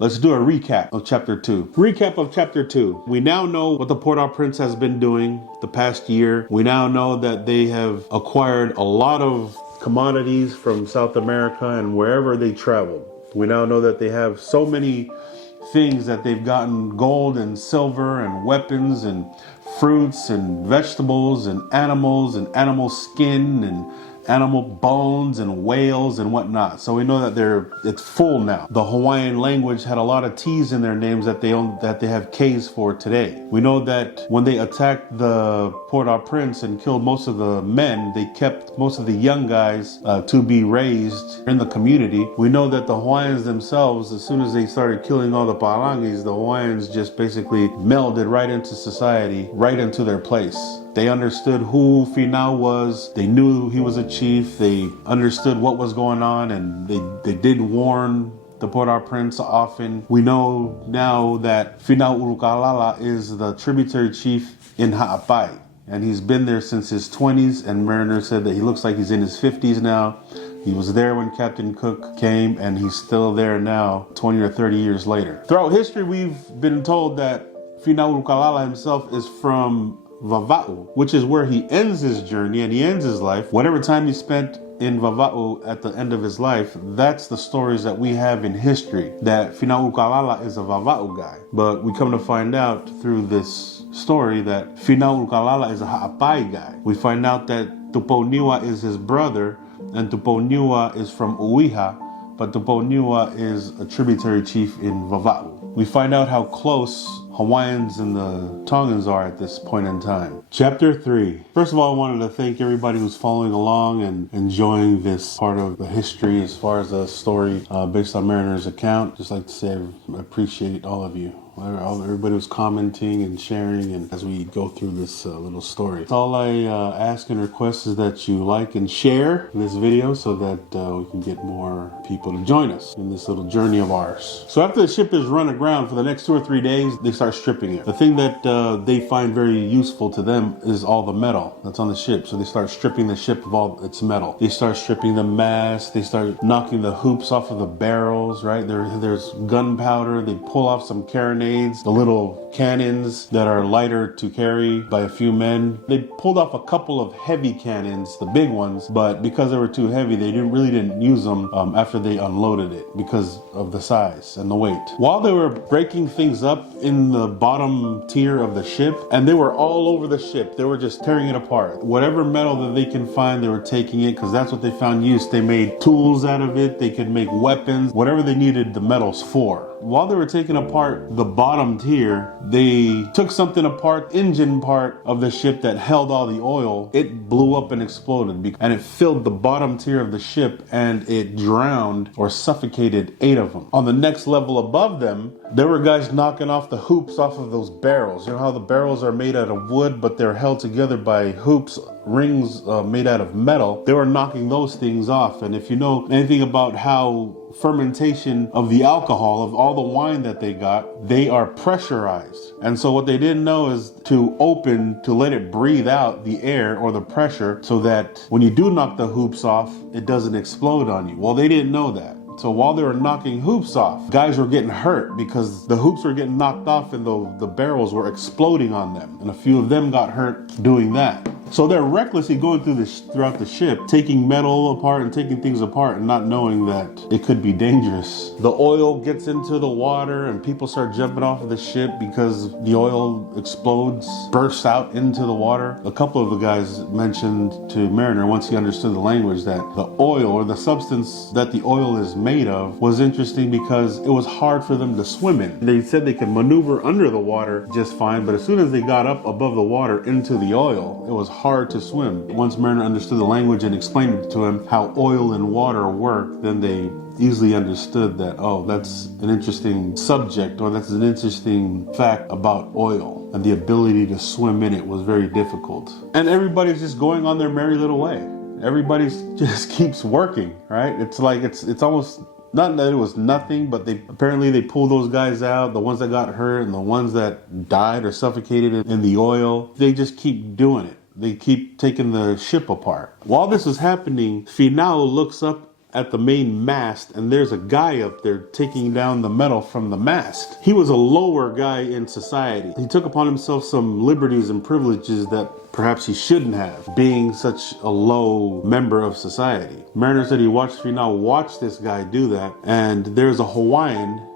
Let's do a recap of chapter 2. Recap of chapter 2. We now know what the Port-au-Prince has been doing the past year. We now know that they have acquired a lot of commodities from South America and wherever they traveled. We now know that they have so many things that they've gotten: gold and silver and weapons and fruits and vegetables and animal skin and animal bones and whales and whatnot. So we know that it's full now. The Hawaiian language had a lot of T's in their names that they have K's for today. We know that when they attacked the Port-au-Prince and killed most of the men, they kept most of the young guys to be raised in the community. We know that the Hawaiians themselves, as soon as they started killing all the Palangis, the Hawaiians just basically melded right into society, right into their place. They understood who Finau was. They knew he was a chief. They understood what was going on, and they did warn the Port-au-Prince often. We know now that Finau Ulukalala is the tributary chief in Ha'apai, and he's been there since his 20s, and Mariner said that he looks like he's in his 50s now. He was there when Captain Cook came, and he's still there now, 20 or 30 years later. Throughout history, we've been told that Finau Ulukalala himself is from Vava'u, which is where he ends his journey and he ends his life. Whatever time he spent in Vava'u at the end of his life, that's the stories that we have in history, that Finau Ulukalala is a Vava'u guy. But we come to find out through this story that Finau Ulukalala is a Ha'apai guy. We find out that Tuponiwa is his brother, and Tuponiwa is from Uiha, but Tuponiwa is a tributary chief in Vava'u. We find out how close Hawaiians and the Tongans are at this point in time. Chapter 3. First of all, I wanted to thank everybody who's following along and enjoying this part of the history as far as the story based on Mariner's account. Just like to say I appreciate all of you. Everybody was commenting and sharing, and as we go through this little story. All I ask and request is that you like and share this video so that we can get more people to join us in this little journey of ours. So after the ship is run aground for the next 2 or 3 days, they start stripping it. The thing that they find very useful to them is all the metal that's on the ship. So they start stripping the ship of all its metal. They start stripping the mast. They start knocking the hoops off of the barrels, right? There's gunpowder. They pull off some carronades, the little cannons that are lighter to carry by a few men. They pulled off a couple of heavy cannons, the big ones, but because they were too heavy, they really didn't use them after they unloaded it because of the size and the weight. While they were breaking things up in the bottom tier of the ship, and they were all over the ship, they were just tearing it apart. Whatever metal that they can find, they were taking it because that's what they found use. They made tools out of it. They could make weapons, whatever they needed the metals for. While they were taking apart the bottom tier, they took something apart, engine part of the ship that held all the oil. It blew up and exploded, and it filled the bottom tier of the ship, and it drowned or suffocated 8 of them. On the next level above them, there were guys knocking off the hoops off of those barrels. You know how the barrels are made out of wood, but they're held together by hoops, rings made out of metal. They were knocking those things off. And if you know anything about how fermentation of the alcohol, of all the wine that they got, they are pressurized. And so what they didn't know is to let it breathe out the air or the pressure so that when you do knock the hoops off, it doesn't explode on you. Well, they didn't know that. So while they were knocking hoops off, guys were getting hurt because the hoops were getting knocked off and the barrels were exploding on them. And a few of them got hurt doing that. So they're recklessly going throughout the ship, taking metal apart and taking things apart and not knowing that it could be dangerous. The oil gets into the water and people start jumping off of the ship because the oil explodes, bursts out into the water. A couple of the guys mentioned to Mariner, once he understood the language, that the oil or the substance that the oil is made of was interesting because it was hard for them to swim in. They said they could maneuver under the water just fine, but as soon as they got up above the water into the oil, it was hard to swim. Once Mariner understood the language and explained it to him how oil and water work, then they easily understood that, oh, that's an interesting subject, or that's an interesting fact about oil, and the ability to swim in it was very difficult. And everybody's just going on their merry little way. Everybody just keeps working, right? It's like it's almost not that it was nothing, but they pulled those guys out, the ones that got hurt and the ones that died or suffocated in the oil. They just keep doing it. They keep taking the ship apart. While this is happening, Finau looks up at the main mast, and there's a guy up there taking down the metal from the mast. He was a lower guy in society. He took upon himself some liberties and privileges that perhaps he shouldn't have, being such a low member of society. Mariner said he watched Finau watch this guy do that, and there's a Hawaiian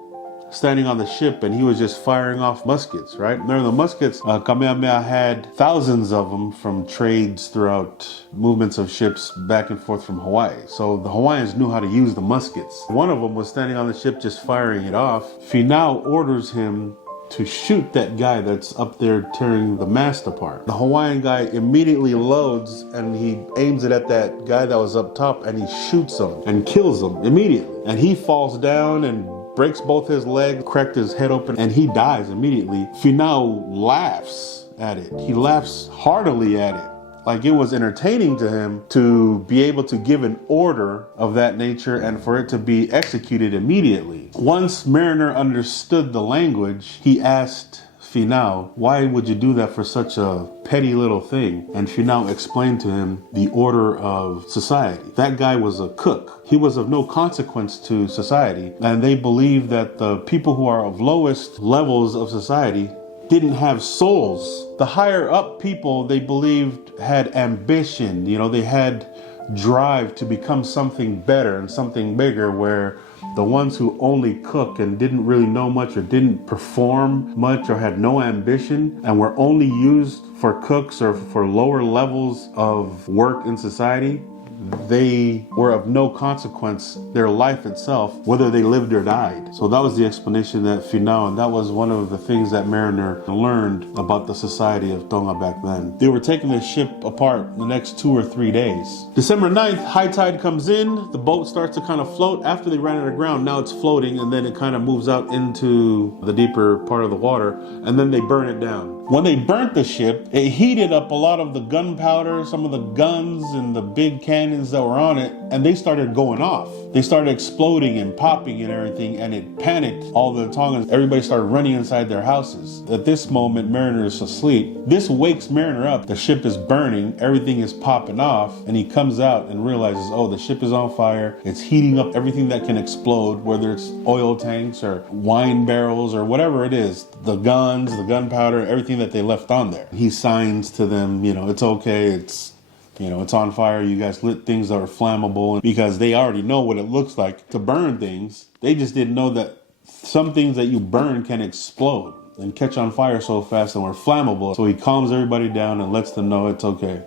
standing on the ship, and he was just firing off muskets, right? There, the muskets, Kamehameha had thousands of them from trades throughout movements of ships back and forth from Hawaii. So the Hawaiians knew how to use the muskets. One of them was standing on the ship just firing it off. Finau orders him to shoot that guy that's up there tearing the mast apart. The Hawaiian guy immediately loads and he aims it at that guy that was up top, and he shoots him and kills him immediately. And he falls down and breaks both his legs, cracked his head open, and he dies immediately. Finau laughs at it. He laughs heartily at it. Like it was entertaining to him to be able to give an order of that nature and for it to be executed immediately. Once Mariner understood the language, he asked Finau, why would you do that for such a petty little thing? And Finau explained to him the order of society. That guy was a cook. He was of no consequence to society. And they believed that the people who are of lowest levels of society didn't have souls. The higher up people, they believed, had ambition. You know, they had drive to become something better and something bigger, where the ones who only cook and didn't really know much or didn't perform much or had no ambition and were only used for cooks or for lower levels of work in society, they were of no consequence, their life itself, whether they lived or died. So that was the explanation that Finau, and that was one of the things that Mariner learned about the society of Tonga back then. They were taking the ship apart the next 2 or 3 days. December 9th, high tide comes in, the boat starts to kind of float. After they ran it aground, now it's floating, and then it kind of moves out into the deeper part of the water, and then they burn it down. When they burnt the ship, it heated up a lot of the gunpowder, some of the guns and the big cannons that were on it, and they started going off. They started exploding and popping and everything, and it panicked all the Tongans. Everybody started running inside their houses. At this moment, Mariner is asleep. This wakes Mariner up. The ship is burning, everything is popping off, and he comes out and realizes, oh, the ship is on fire. It's heating up everything that can explode, whether it's oil tanks or wine barrels or whatever it is, the guns, the gunpowder, everything that they left on there. He signs to them, you know, it's okay, it's on fire. You guys lit things that are flammable, because they already know what it looks like to burn things. They just didn't know that some things that you burn can explode and catch on fire so fast and were flammable. So he calms everybody down and lets them know it's okay.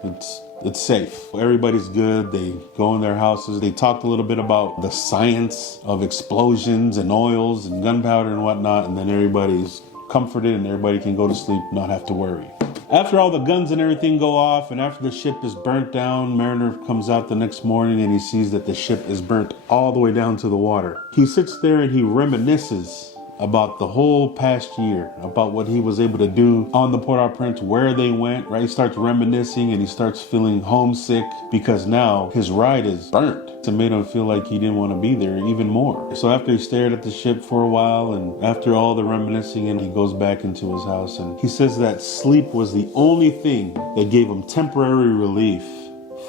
It's safe. Everybody's good. They go in their houses. They talked a little bit about the science of explosions and oils and gunpowder and whatnot, and then everybody's comforted and everybody can go to sleep, not have to worry. After all the guns and everything go off and after the ship is burnt down, Mariner comes out the next morning and he sees that the ship is burnt all the way down to the water. He sits there and he reminisces about the whole past year, about what he was able to do on the Port-au-Prince, where they went, right? He starts reminiscing and he starts feeling homesick because now his ride is burnt. It made him feel like he didn't want to be there even more. So after he stared at the ship for a while and after all the reminiscing, and he goes back into his house, and he says that sleep was the only thing that gave him temporary relief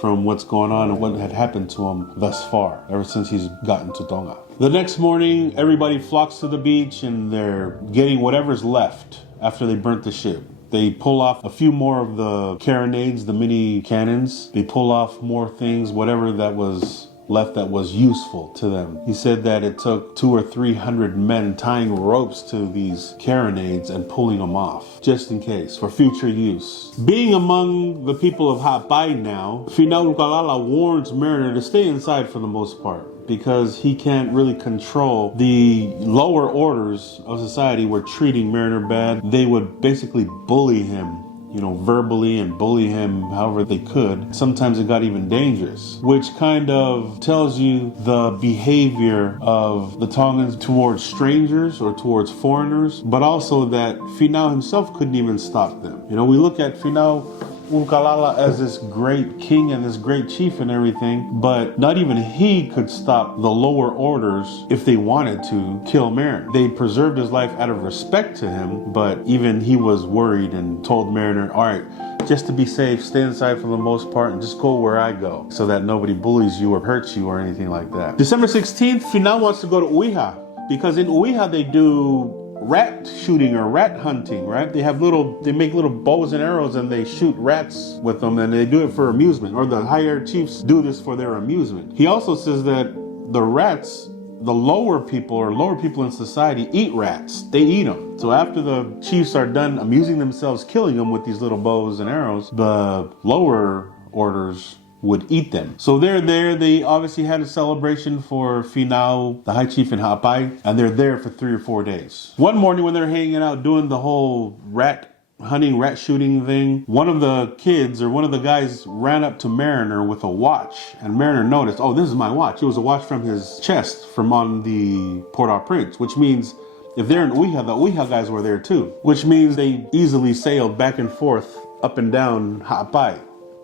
from what's going on and what had happened to him thus far, ever since he's gotten to Tonga. The next morning, everybody flocks to the beach and they're getting whatever's left after they burnt the ship. They pull off a few more of the carronades, the mini cannons. They pull off more things, whatever that was left that was useful to them. He said that it took 200 or 300 men tying ropes to these carronades and pulling them off, just in case, for future use. Being among the people of Hawaii now, Finau Ulukalala warns Mariner to stay inside for the most part, because he can't really control the lower orders of society were treating Mariner bad. They would basically bully him, verbally, and bully him however they could. Sometimes it got even dangerous, which kind of tells you the behavior of the Tongans towards strangers or towards foreigners, but also that Finau himself couldn't even stop them. We look at Finau Ulukalala as this great king and this great chief and everything, but not even he could stop the lower orders if they wanted to kill Mariner. They preserved his life out of respect to him, but even he was worried and told Mariner, all right, just to be safe, stay inside for the most part and just go where I go so that nobody bullies you or hurts you or anything like that. December 16th, Finau wants to go to Uiha because in Uiha they do rat shooting or rat hunting, right? They make little bows and arrows and they shoot rats with them and they do it for amusement, or the higher chiefs do this for their amusement. He also says that the rats, the lower people in society eat rats. They eat them. So after the chiefs are done amusing themselves, killing them with these little bows and arrows, the lower orders would eat them. So they're there. They obviously had a celebration for Finau, the high chief in Ha'apai, and they're there for 3 or 4 days. One morning when they're hanging out doing the whole rat hunting, rat shooting thing, one of the kids or one of the guys ran up to Mariner with a watch, and Mariner noticed, oh, this is my watch. It was a watch from his chest from on the Port-au-Prince, which means if they're in Uiha, the Uiha guys were there too, which means they easily sailed back and forth up and down Ha'apai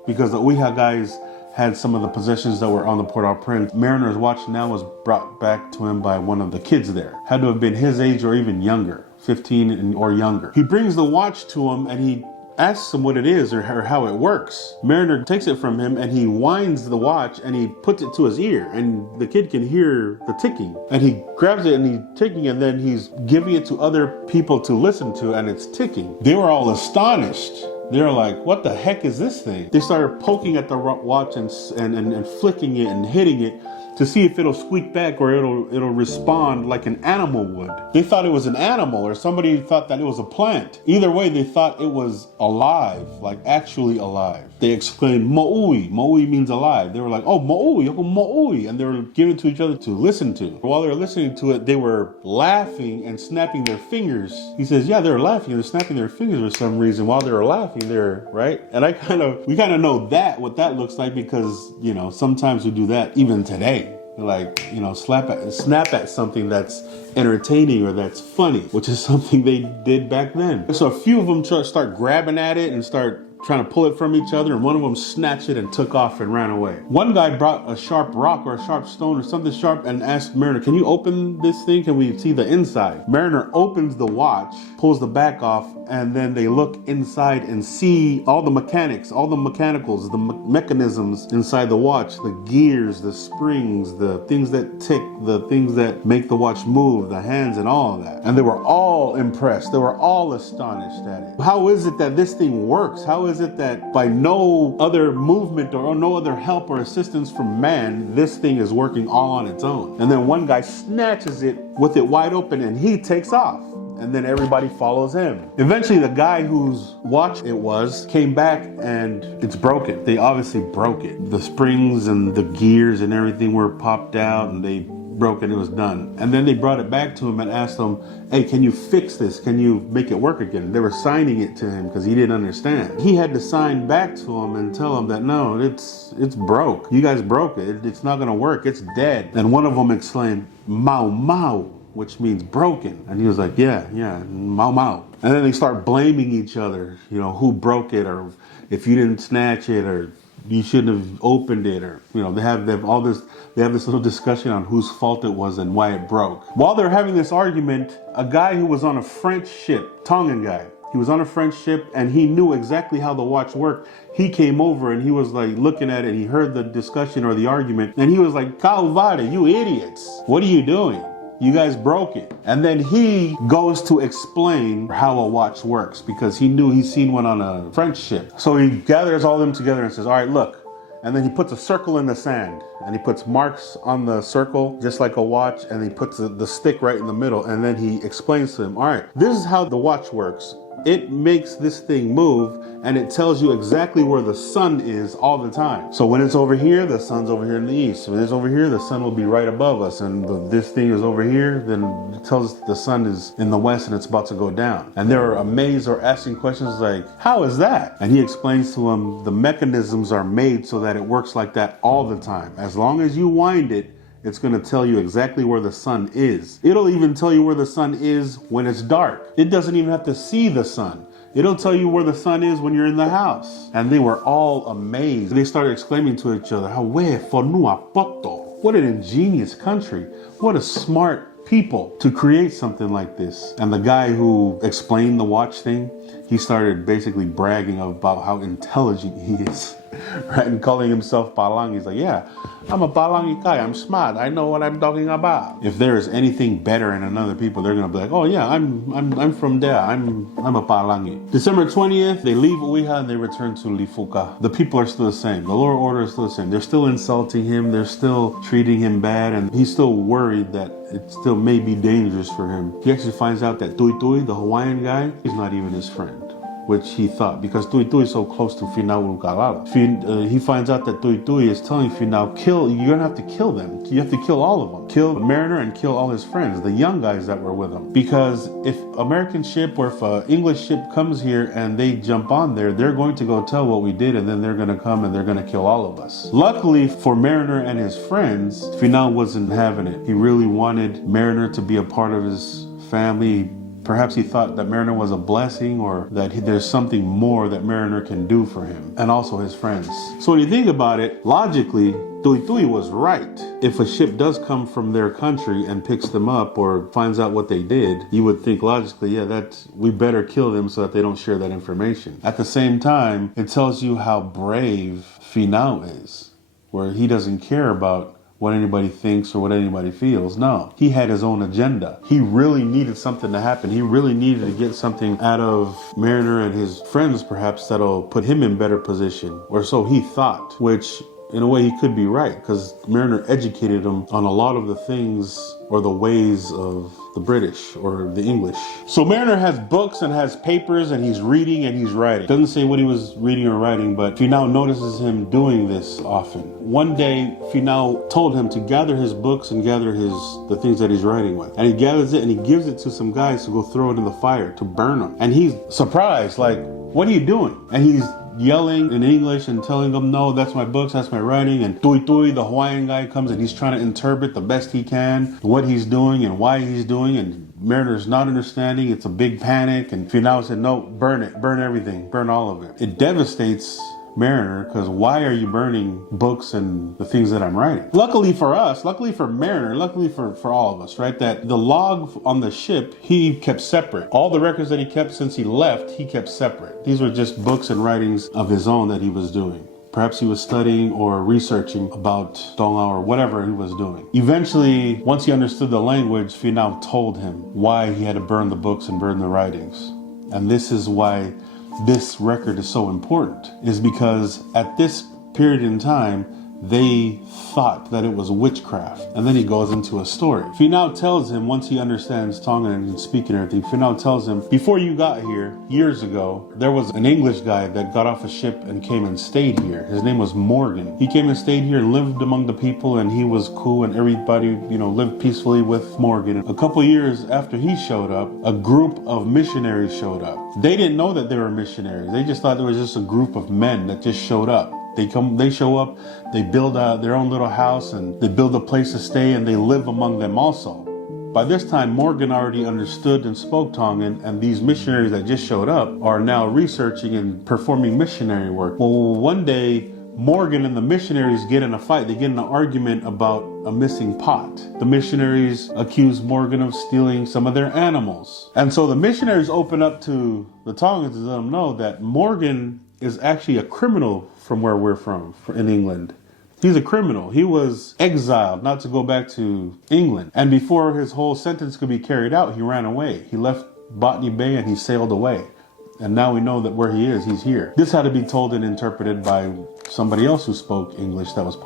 because the Uiha guys had some of the possessions that were on the Port-au-Prince. Mariner's watch now was brought back to him by one of the kids there. Had to have been his age or even younger, 15 or younger. He brings the watch to him and he asks him what it is or how it works. Mariner takes it from him and he winds the watch and he puts it to his ear and the kid can hear the ticking. And he grabs it and he's ticking and then he's giving it to other people to listen to and it's ticking. They were all astonished. They're like, what the heck is this thing? They started poking at the watch and flicking it and hitting it to see if it'll squeak back or it'll respond like an animal would. They thought it was an animal or somebody thought that it was a plant. Either way, they thought it was alive, like actually alive. They exclaimed, Mo'ui. Mo'ui means alive. They were like, oh, Mo'ui, Mo'ui. And they were giving it to each other to listen to. While they were listening to it, they were laughing and snapping their fingers. He says, yeah, they were laughing and snapping their fingers for some reason. While they were laughing, they're right. And we kind of know what that looks like because, sometimes we do that even today. Like, snap at something that's entertaining or that's funny, which is something they did back then. So a few of them start grabbing at it and start trying to pull it from each other, and one of them snatched it and took off and ran away. One guy brought a sharp rock or a sharp stone or something sharp and asked Mariner, can you open this thing? Can we see the inside? Mariner opens the watch, pulls the back off, and then they look inside and see all the mechanics, all the mechanicals, the mechanisms inside the watch, the gears, the springs, the things that tick, the things that make the watch move, the hands and all of that. And they were all impressed. They were all astonished at it. How is it that this thing works? How is it that by no other movement or no other help or assistance from man, this thing is working all on its own? And then one guy snatches it with it wide open and he takes off. And then everybody follows him. Eventually, the guy whose watch it was came back and it's broken. They obviously broke it. The springs and the gears and everything were popped out and they broke it. It was done. And then they brought it back to him and asked him, hey, can you fix this? Can you make it work again? They were signing it to him because he didn't understand. He had to sign back to him and tell him that, no, it's broke. You guys broke it. It's not going to work. It's dead. And one of them exclaimed, Mau Mau, which means broken. And he was like, yeah, Mau Mau. And then they start blaming each other, who broke it, or if you didn't snatch it, or you shouldn't have opened it, or, they have this little discussion on whose fault it was and why it broke. While they're having this argument, a guy who was on a French ship, Tongan guy, he was on a French ship and he knew exactly how the watch worked. He came over and he was like looking at it. He heard the discussion or the argument and he was like, Calvada, you idiots. What are you doing? You guys broke it. And then he goes to explain how a watch works because he knew he'd seen one on a French ship. So he gathers all of them together and says, all right, look. And then he puts a circle in the sand and he puts marks on the circle, just like a watch. And he puts the stick right in the middle. And then he explains to him, all right, this is how the watch works. It makes this thing move and it tells you exactly where the sun is all the time. So when it's over here, the sun's over here in the east. When it's over here, the sun will be right above us. And this thing is over here, then it tells us the sun is in the west and it's about to go down. And they're amazed or asking questions like, how is that? And he explains to them the mechanisms are made so that it works like that all the time. As long as you wind it, it's going to tell you exactly where the sun is. It'll even tell you where the sun is when it's dark. It doesn't even have to see the sun. It'll tell you where the sun is when you're in the house. And they were all amazed. They started exclaiming to each other, what an ingenious country. What a smart people to create something like this. And the guy who explained the watch thing, he started basically bragging about how intelligent he is, right? And calling himself Palang. He's like, yeah, I'm a Palang Ikai. I'm smart. I know what I'm talking about. If there is anything better in another people, they're gonna be like, oh yeah, I'm from there. I'm a Palangi. December 20th, they leave Uiha and they return to Lifuka. The people are still the same. The lower order is still the same. They're still insulting him. They're still treating him bad, and he's still worried that it still may be dangerous for him. He actually finds out that Tui Tui, the Hawaiian guy, is not even his friend, which he thought, because Tui Tui is so close to Finau Ulukalala. He finds out that Tui Tui is telling Finau, you're gonna have to kill them. You have to kill all of them. Kill Mariner and kill all his friends, the young guys that were with him. Because if American ship or if an English ship comes here and they jump on there, they're going to go tell what we did, and then they're gonna come and they're gonna kill all of us. Luckily for Mariner and his friends, Finau wasn't having it. He really wanted Mariner to be a part of his family. Perhaps he thought that Mariner was a blessing, or that there's something more that Mariner can do for him and also his friends. So when you think about it, logically, Tui Tui was right. If a ship does come from their country and picks them up or finds out what they did, you would think logically, yeah, we better kill them so that they don't share that information. At the same time, it tells you how brave Finau is, where he doesn't care about what anybody thinks or what anybody feels. No, he had his own agenda. He really needed something to happen. He really needed to get something out of Mariner and his friends, perhaps, that'll put him in better position, or so he thought, which in a way he could be right, because Mariner educated him on a lot of the things or the ways of the British or the English. So Mariner has books and has papers, and he's reading and he's writing. Doesn't say what he was reading or writing, but Finau notices him doing this often. One day, Finau told him to gather his books and gather the things that he's writing with. And he gathers it and he gives it to some guys to go throw it in the fire to burn them. And he's surprised, like, what are you doing? And he's yelling in English and telling them, no, that's my books, that's my writing. And Tui Tui, the Hawaiian guy, comes and he's trying to interpret the best he can what he's doing and why he's doing, and Mariner's not understanding. It's a big panic, and Finau said, no, burn it, burn everything, burn all of it. It devastates Mariner, because why are you burning books and the things that I'm writing? Luckily for us, luckily for Mariner, luckily for all of us, right, that the log on the ship, he kept separate. All the records that he kept since he left, he kept separate. These were just books and writings of his own that he was doing. Perhaps he was studying or researching about Tonga or whatever he was doing. Eventually, once he understood the language, Finau told him why he had to burn the books and burn the writings. And this is why this record is so important, is because at this period in time, they thought that it was witchcraft. And then he goes into a story. Finau tells him, once he understands Tongan and can speak and everything, Finau tells him, before you got here, years ago, there was an English guy that got off a ship and came and stayed here. His name was Morgan. He came and stayed here and lived among the people, and he was cool, and everybody, lived peacefully with Morgan. A couple years after he showed up, a group of missionaries showed up. They didn't know that they were missionaries. They just thought there was just a group of men that just showed up. They show up, they build their own little house, and they build a place to stay, and they live among them also. By this time, Morgan already understood and spoke Tongan, and these missionaries that just showed up are now researching and performing missionary work. Well, one day, Morgan and the missionaries get in a fight. They get in an argument about a missing pot. The missionaries accuse Morgan of stealing some of their animals. And so the missionaries open up to the Tongans to let them know that Morgan is actually a criminal from where we're from in England. He's a criminal. He was exiled not to go back to England. And before his whole sentence could be carried out, he ran away. He left Botany Bay and he sailed away. And now we know that where he is, he's here. This had to be told and interpreted by somebody else who spoke English that was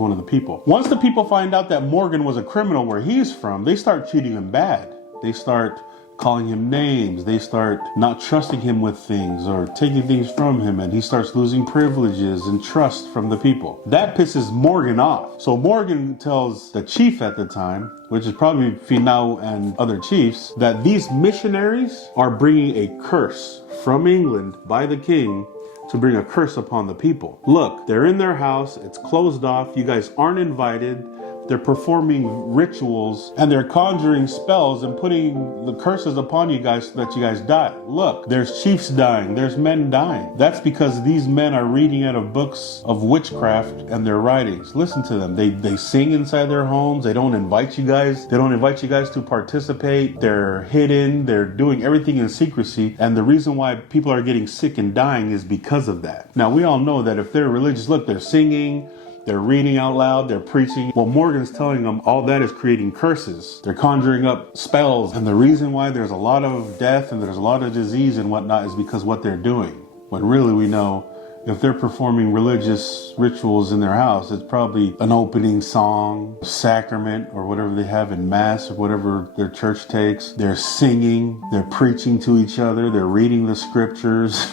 one of the people. Once the people find out that Morgan was a criminal where he's from, they start treating him bad. They start calling him names. They start not trusting him with things or taking things from him, and he starts losing privileges and trust from the people. That pisses Morgan off. So Morgan tells the chief at the time, which is probably Finau and other chiefs, that these missionaries are bringing a curse from England by the king to bring a curse upon the people. Look, they're in their house. It's closed off. You guys aren't invited. They're performing rituals and they're conjuring spells and putting the curses upon you guys so that you guys die. Look, there's chiefs dying, there's men dying. That's because these men are reading out of books of witchcraft and their writings. Listen to them. They sing inside their homes. They don't invite you guys. They don't invite you guys to participate. They're hidden. They're doing everything in secrecy. And the reason why people are getting sick and dying is because of that. Now, we all know that if they're religious, look, they're singing, they're reading out loud, they're preaching. Well, Morgan's telling them all that is creating curses. They're conjuring up spells. And the reason why there's a lot of death and there's a lot of disease and whatnot is because what they're doing. When really we know if they're performing religious rituals in their house, it's probably an opening song, sacrament, or whatever they have in mass or whatever their church takes. They're singing, they're preaching to each other, they're reading the scriptures,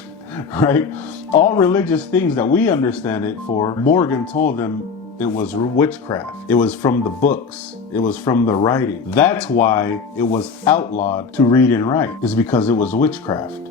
right? All religious things that we understand it for. Morgan told them it was witchcraft. It was from the books. It was from the writing. That's why it was outlawed to read and write, is because it was witchcraft.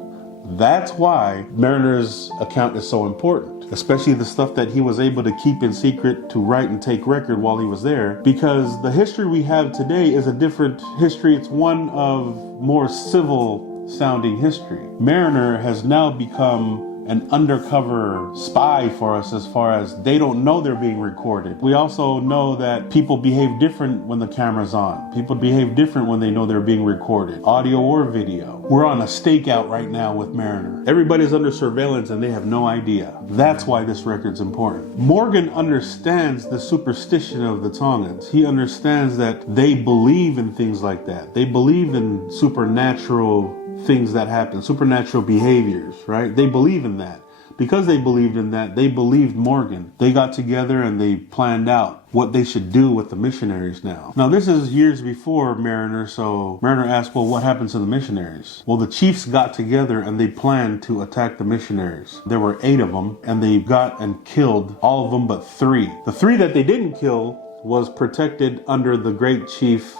That's why Mariner's account is so important, especially the stuff that he was able to keep in secret to write and take record while he was there, because the history we have today is a different history. It's one of more civil sounding history. Mariner has now become an undercover spy for us, as far as they don't know they're being recorded. We also know that people behave different when the camera's on. People behave different when they know they're being recorded, audio or video. We're on a stakeout right now with Mariner. Everybody's under surveillance and they have no idea. That's why this record's important. Morgan understands the superstition of the Tongans. He understands that they believe in things like that. They believe in supernatural things that happen, supernatural behaviors, right? They believe in that. Because they believed in that, they believed Morgan. They got together and they planned out what they should do with the missionaries now. Now, this is years before Mariner, so Mariner asked, well, what happened to the missionaries? Well, the chiefs got together and they planned to attack the missionaries. There were 8 of them, and they got and killed all of them but 3. The 3 that they didn't kill was protected under the great chief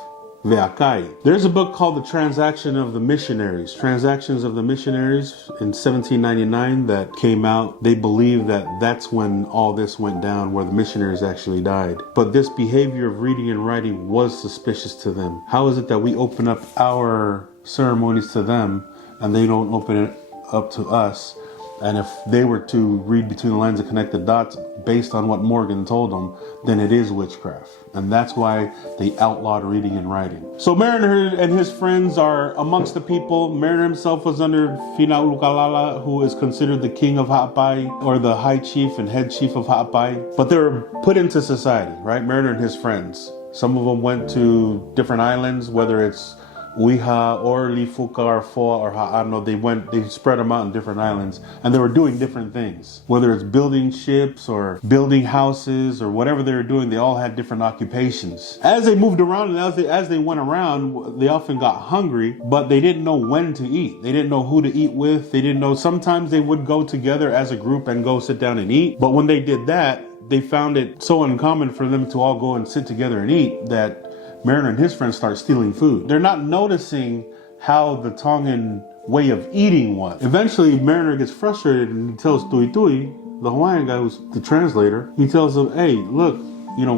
Veakai. There's a book called The Transactions of the Missionaries in 1799 that came out. They believe that that's when all this went down, where the missionaries actually died. But this behavior of reading and writing was suspicious to them. How is it that we open up our ceremonies to them and they don't open it up to us? And if they were to read between the lines and connect the dots based on what Morgan told them, then it is witchcraft. And that's why they outlawed reading and writing. So Mariner and his friends are amongst the people. Mariner himself was under Finau Ulukalala, who is considered the king of Ha'apai, or the high chief and head chief of Ha'apai. But they were put into society, right? Mariner and his friends. Some of them went to different islands, whether it's Uiha or Lifuka or Foa or Ha'ano. They spread them out in different islands, and they were doing different things. Whether it's building ships or building houses or whatever they were doing, they all had different occupations. As they moved around and as they went around, they often got hungry, but they didn't know when to eat. They didn't know who to eat with. They didn't know. Sometimes they would go together as a group and go sit down and eat. But when they did that, they found it so uncommon for them to all go and sit together and eat that Mariner and his friends start stealing food. They're not noticing how the Tongan way of eating was. Eventually, Mariner gets frustrated and he tells Tui Tui, the Hawaiian guy who's the translator, he tells him, hey, look,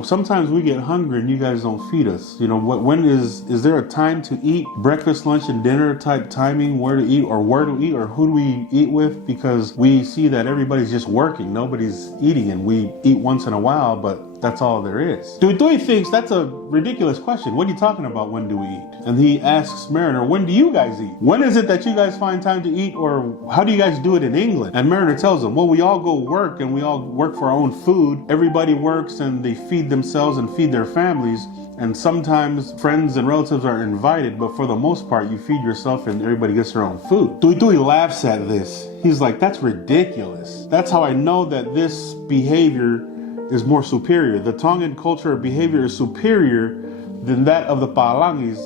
sometimes we get hungry and you guys don't feed us. When is there a time to eat? Breakfast, lunch, and dinner type timing, where to eat or who do we eat with? Because we see that everybody's just working. Nobody's eating, and we eat once in a while, but that's all there is. Tui thinks that's a ridiculous question. What are you talking about? When do we eat? And he asks Mariner, when do you guys eat? When is it that you guys find time to eat, or how do you guys do it in England? And Mariner tells him, well, we all go work and we all work for our own food. Everybody works and they feed themselves and feed their families. And sometimes friends and relatives are invited, but for the most part, you feed yourself and everybody gets their own food. Tui laughs at this. He's like, that's ridiculous. That's how I know that this behavior is more superior. The Tongan culture or behavior is superior than that of the Pa'alangis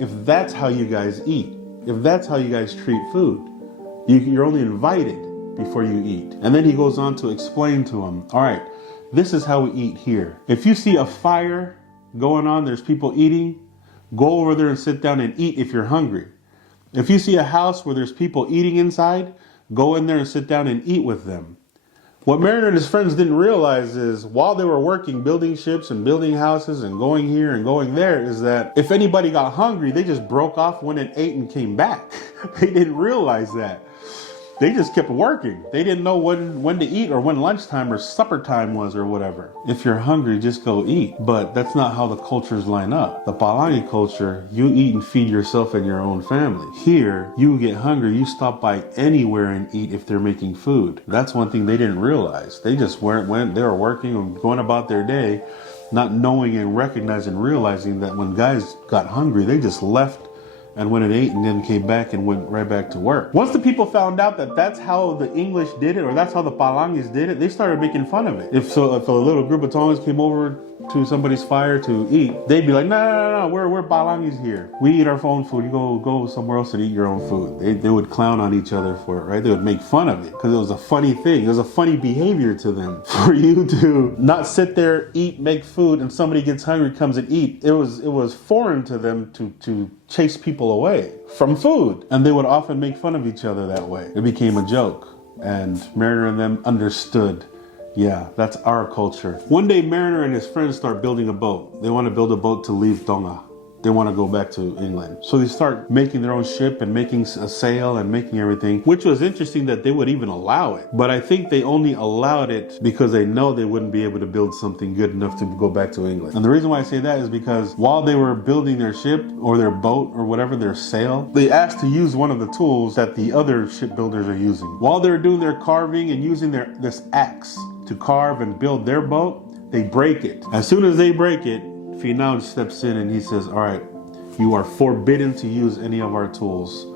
if that's how you guys eat. If that's how you guys treat food. You're only invited before you eat. And then he goes on to explain to him, all right, this is how we eat here. If you see a fire going on, there's people eating, go over there and sit down and eat if you're hungry. If you see a house where there's people eating inside, go in there and sit down and eat with them. What Mariner and his friends didn't realize is while they were working, building ships and building houses and going here and going there, is that if anybody got hungry, they just broke off, went and ate and came back. They didn't realize that. They just kept working. They didn't know when to eat or when lunchtime or supper time was or whatever. If you're hungry, just go eat. But that's not how the cultures line up. The Palangi culture, you eat and feed yourself and your own family. Here, you get hungry, you stop by anywhere and eat if they're making food. That's one thing they didn't realize. They just went, they were working and going about their day, not knowing and recognizing and realizing that when guys got hungry, they just left and went and ate and then came back and went right back to work. Once the people found out that that's how the English did it, or that's how the Palangis did it, they started making fun of it. If a little group of Tongans came over to somebody's fire to eat, they'd be like, no, we're Palangis here. We eat our own food. You go somewhere else and eat your own food. They would clown on each other for it, right? They would make fun of it because it was a funny thing. It was a funny behavior to them. For you to not sit there, eat, make food, and somebody gets hungry, comes and eat. It was foreign to them to chase people away from food. And they would often make fun of each other that way. It became a joke. And Mariner and them understood, yeah, that's our culture. One day, Mariner and his friends start building a boat. They want to build a boat to leave Tonga. They want to go back to England. So they start making their own ship and making a sail and making everything, which was interesting that they would even allow it. But I think they only allowed it because they know they wouldn't be able to build something good enough to go back to England. And the reason why I say that is because while they were building their ship or their boat or whatever, their sail, they asked to use one of the tools that the other shipbuilders are using. While they're doing their carving and using this axe to carve and build their boat, they break it. As soon as they break it, Finau steps in and he says, all right, you are forbidden to use any of our tools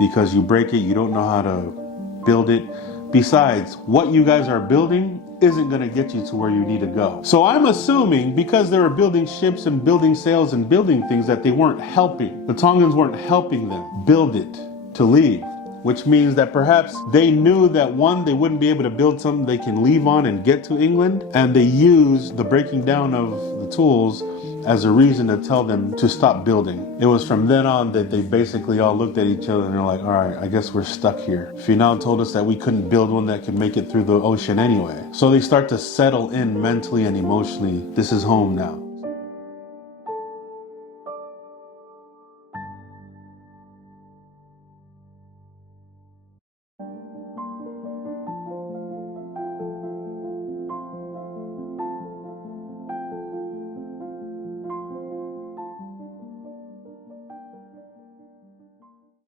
because you break it, you don't know how to build it. Besides, what you guys are building isn't going to get you to where you need to go. So I'm assuming because they were building ships and building sails and building things that they weren't helping. The Tongans weren't helping them build it to leave. Which means that perhaps they knew that one, they wouldn't be able to build something they can leave on and get to England, and they used the breaking down of the tools as a reason to tell them to stop building. It was from then on that they basically all looked at each other and they're like, all right, I guess we're stuck here. Finau told us that we couldn't build one that could make it through the ocean anyway. So they start to settle in mentally and emotionally. This is home now.